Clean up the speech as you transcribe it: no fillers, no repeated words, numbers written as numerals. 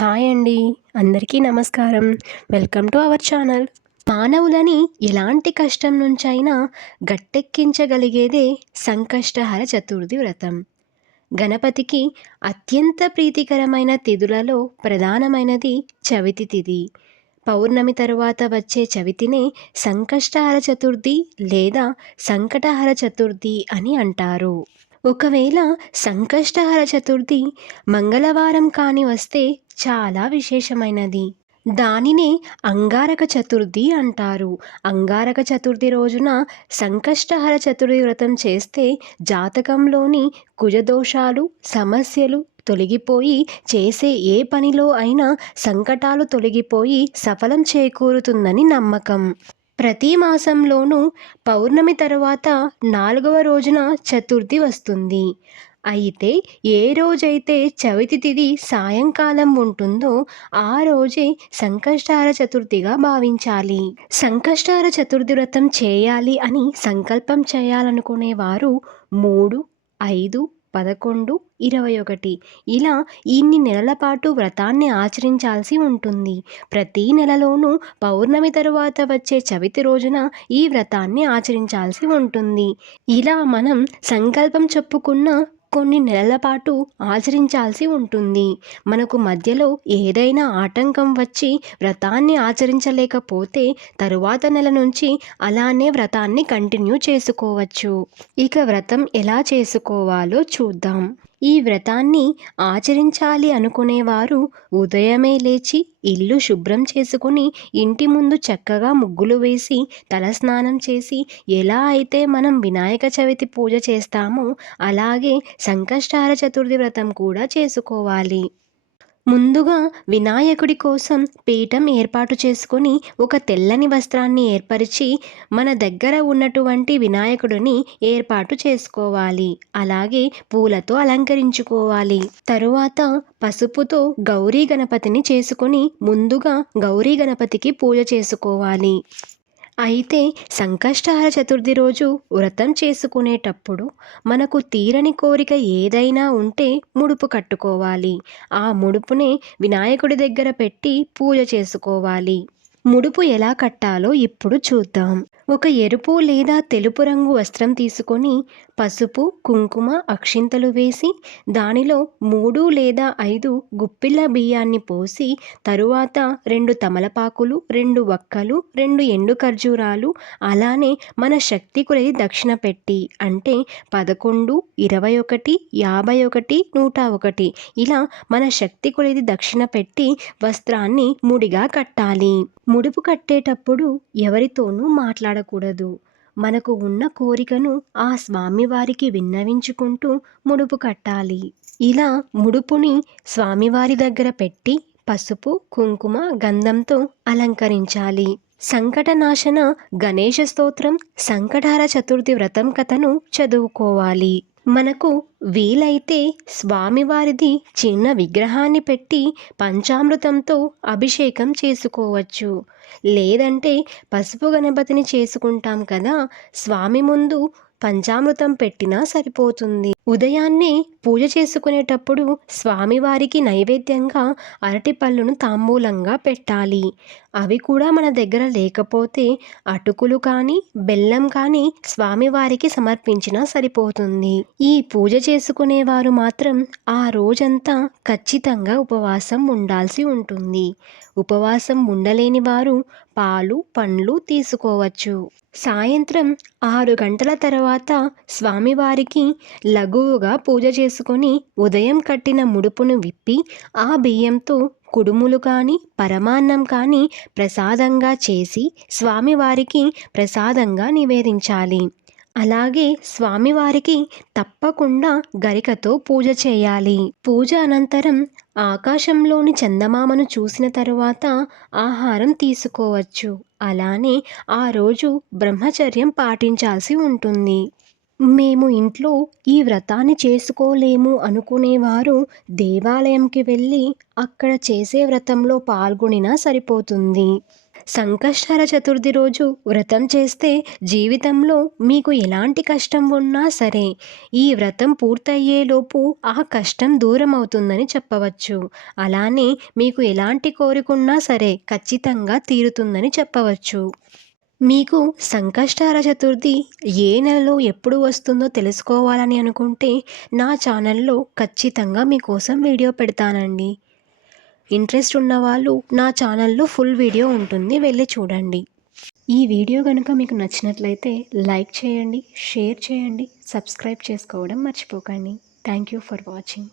Hi అండి. అందరికీ నమస్కారం. Welcome to our channel. మానవులని ఎలాంటి కష్టం నుంచైనా గట్టెక్కించగలిగేదే సంకష్టహర చతుర్థి వ్రతం. గణపతికి అత్యంత ప్రీతికరమైన తిథులలో ప్రధానమైనది చవితి తిథి. పౌర్ణమి తరువాత వచ్చే చవితినే సంకష్టహర చతుర్థి లేదా సంకటహర చతుర్థి అని అంటారు. ఒకవేళ సంకష్టహర చతుర్థి మంగళవారం కాని వస్తే చాలా విశేషమైనది. దానినే అంగారక చతుర్థి అంటారు. అంగారక చతుర్థి రోజున సంకష్టహర చతుర్థి వ్రతం చేస్తే జాతకంలోని కుజదోషాలు, సమస్యలు తొలగిపోయి చేసే ఏ పనిలో అయినా సంకటాలు తొలగిపోయి సఫలం చేకూరుతుందని నమ్మకం. ప్రతి మాసంలోనూ పౌర్ణమి తరువాత 4వ రోజున చతుర్థి వస్తుంది. అయితే ఏ రోజైతే చవితి తిథి సాయంకాలం ఉంటుందో ఆ రోజే సంకష్టహర చతుర్థిగా భావించాలి. సంకష్టహర చతుర్థి వ్రతం చేయాలి అని సంకల్పం చేయాలనుకునేవారు 3, 5, 11, 21 ఇలా ఇన్ని నెలల పాటు వ్రతాన్ని ఆచరించాల్సి ఉంటుంది. ప్రతి నెలలోనూ పౌర్ణమి తరువాత వచ్చే చవితి రోజున ఈ వ్రతాన్ని ఆచరించాల్సి ఉంటుంది. ఇలా మనం సంకల్పం చెప్పుకున్న కొన్ని నెలల పాటు ఆచరించాల్సి ఉంటుంది. మనకు మధ్యలో ఏదైనా ఆటంకం వచ్చి వ్రతాన్ని ఆచరించలేకపోతే తరువాత నెల నుంచి అలానే వ్రతాన్ని కంటిన్యూ చేసుకోవచ్చు. ఇక వ్రతం ఎలా చేసుకోవాలో చూద్దాం. ఈ వ్రతాన్ని ఆచరించాలి అనుకునేవారు ఉదయమే లేచి ఇల్లు శుభ్రం చేసుకుని ఇంటి ముందు చక్కగా ముగ్గులు వేసి తలస్నానం చేసి ఎలా అయితే మనం వినాయక చవితి పూజ చేస్తామో అలాగే సంకష్టహర చతుర్థి వ్రతం కూడా చేసుకోవాలి. ముందుగా వినాయకుడి కోసం పీఠం ఏర్పాటు చేసుకొని ఒక తెల్లని వస్త్రాన్ని ఏర్పరిచి మన దగ్గర ఉన్నటువంటి వినాయకుడిని ఏర్పాటు చేసుకోవాలి. అలాగే పూలతో అలంకరించుకోవాలి. తరువాత పసుపుతో గౌరీ గణపతిని చేసుకొని ముందుగా గౌరీ గణపతికి పూజ చేసుకోవాలి. అయితే సంకష్టహర చతుర్థి రోజు వ్రతం చేసుకునేటప్పుడు మనకు తీరని కోరిక ఏదైనా ఉంటే ముడుపు కట్టుకోవాలి. ఆ ముడుపునే వినాయకుడి దగ్గర పెట్టి పూజ చేసుకోవాలి. ముడుపు ఎలా కట్టాలో ఇప్పుడు చూద్దాం. ఒక ఎరుపు లేదా తెలుపు రంగు వస్త్రం తీసుకొని పసుపు, కుంకుమ, అక్షింతలు వేసి దానిలో 3 లేదా 5 గుప్పిళ్ళ బియ్యాన్ని పోసి తరువాత 2 తమలపాకులు, 2 వక్కలు, 2 ఎండు ఖర్జూరాలు అలానే మన శక్తి కొలది దక్షిణ పెట్టి అంటే 11, 21, 51, 101 ఇలా మన శక్తి కొలది దక్షిణ పెట్టి వస్త్రాన్ని ముడిగా కట్టాలి. ముడుపు కట్టేటప్పుడు ఎవరితోనూ మాట్లాడకూడదు. మనకు ఉన్న కోరికను ఆ స్వామివారికి విన్నవించుకుంటూ ముడుపు కట్టాలి. ఇలా ముడుపుని స్వామివారి దగ్గర పెట్టి పసుపు, కుంకుమ, గంధంతో అలంకరించాలి. సంకటనాశన గణేశ స్తోత్రం, సంకటహర చతుర్థి వ్రతం కథను చదువుకోవాలి. మనకు వీలైతే స్వామివారిది చిన్న విగ్రహాన్ని పెట్టి పంచామృతంతో అభిషేకం చేసుకోవచ్చు. లేదంటే పసుపు గణపతిని చేసుకుంటాం కదా, స్వామి ముందు పంచామృతం పెట్టినా సరిపోతుంది. ఉదయాన్నే పూజ చేసుకునేటప్పుడు స్వామివారికి నైవేద్యంగా అరటిపళ్ళును తాంబూలంగా పెట్టాలి. అవి కూడా మన దగ్గర లేకపోతే అటుకులు కానీ బెల్లం కానీ స్వామివారికి సమర్పించినా సరిపోతుంది. ఈ పూజ చేసుకునేవారు మాత్రం ఆ రోజంతా ఖచ్చితంగా ఉపవాసం ఉండాల్సి ఉంటుంది. ఉపవాసం ఉండలేని వారు పాలు, పండ్లు తీసుకోవచ్చు. సాయంత్రం 6 గంటల తర్వాత స్వామివారికి లఘువుగా పూజ చేసుకొని ఉదయం కట్టిన ముడుపును విప్పి ఆ బియ్యంతో కుడుములు కానీ పరమాన్నం కానీ ప్రసాదంగా చేసి స్వామివారికి ప్రసాదంగా నివేదించాలి. అలాగే స్వామివారికి తప్పకుండా గరికతో పూజ చేయాలి. పూజ అనంతరం ఆకాశంలోని చందమామను చూసిన తరువాత ఆహారం తీసుకోవచ్చు. అలానే ఆ రోజు బ్రహ్మచర్యం పాటించాల్సి ఉంటుంది. మేము ఇంట్లో ఈ వ్రతాన్ని చేసుకోలేము అనుకునేవారు దేవాలయంకి వెళ్ళి అక్కడ చేసే వ్రతంలో పాల్గొనినా సరిపోతుంది. సంకష్టహర చతుర్థి రోజు వ్రతం చేస్తే జీవితంలో మీకు ఎలాంటి కష్టం ఉన్నా సరే ఈ వ్రతం పూర్తయ్యేలోపు ఆ కష్టం దూరం అవుతుందని చెప్పవచ్చు. అలానే మీకు ఎలాంటి కోరికున్నా సరే ఖచ్చితంగా తీరుతుందని చెప్పవచ్చు. మీకు సంకష్టహర చతుర్థి ఏ నెలలో ఎప్పుడు వస్తుందో తెలుసుకోవాలని అనుకుంటే నా ఛానల్లో ఖచ్చితంగా మీకోసం వీడియో పెడతానండి. ఇంట్రెస్ట్ ఉన్నవాళ్ళు నా ఛానల్లో ఫుల్ వీడియో ఉంటుంది, వెళ్ళి చూడండి. ఈ వీడియో కనుక మీకు నచ్చినట్లయితే లైక్ చేయండి, షేర్ చేయండి, సబ్స్క్రైబ్ చేసుకోవడం మర్చిపోకండి. Thank you for watching.